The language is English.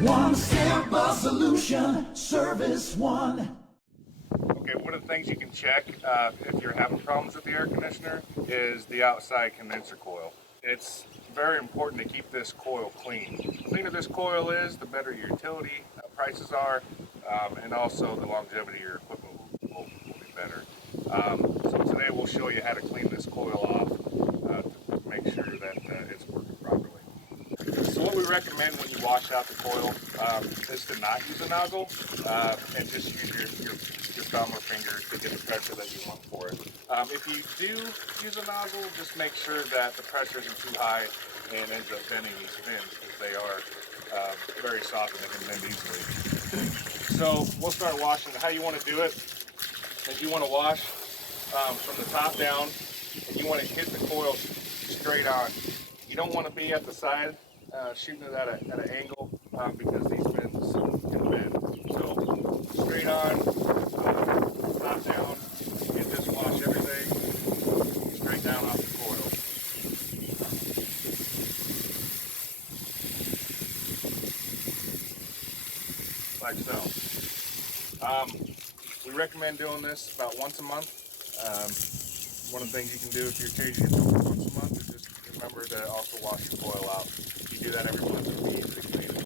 One simple solution, ServiceOne. Okay, one of the things you can check if you're having problems with the air conditioner is the outside condenser coil. It's very important to keep this coil clean. The cleaner this coil is, the better your utility prices are, and also the longevity of your equipment will be better. So today we'll show you how to clean this coil off to make sure that it's working properly. So what we recommend when you wash out the coil is to not use a nozzle and just use your thumb or finger to get the pressure that you want for it. If you do use a nozzle, just make sure that the pressure isn't too high and ends up bending these fins because they are very soft and they can bend easily. So we'll start washing. How you want to do it is you want to wash from the top down and you want to hit the coil straight on. You don't want to be at the side shooting it at an angle because these fins can bend. So straight on, top down, and just wash everything straight down off the coil. Like so. We recommend doing this about once a month. One of the things you can do if you're changing it once a month is just remember to also wash your coil out. You do that every month or week,